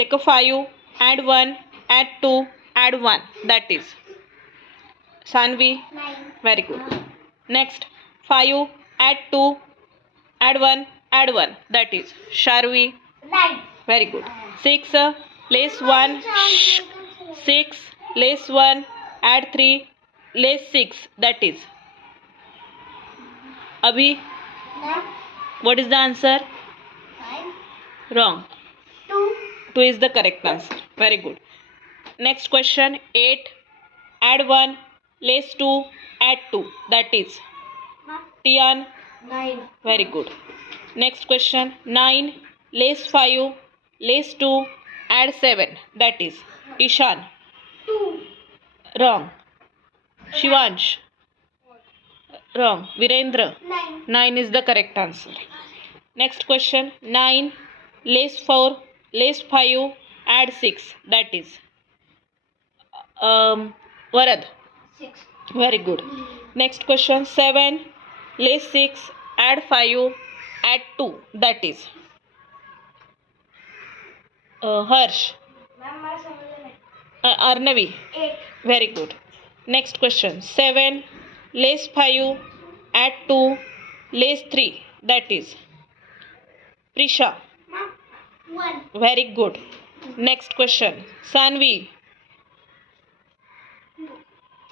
Take a 5, add 1, add 2, add 1. That is Sanvi. 9. Very good. Next 5, add 2, add 1, add 1. That is Sharvi. 9. Very good. 6, less 1, 6, less 1, add 3, less 6. That is Abhi. 9. What is the answer? 5. Wrong. 2. 2 is the correct answer. Very good. Next question 8, add 1, less 2, add 2. That is Tian. 9. Very good. Next question 9, less 5, less 2, add 7. That is Ishan. 2. Wrong. Shivansh. Wrong. Virendra. 9. 9 is the correct answer. Next question 9, less 4, less 5, add 6. That is Varad. 6. Very good. Next question 7, less 6, add 5, add 2. That is Harsh. Ma'am मला समजलं नाही. Arnavi. 8. Very good. Next question 7, less 5, add 2, less 3. That is Prisha. Ma'am 1. Very good. Next question Sanvi.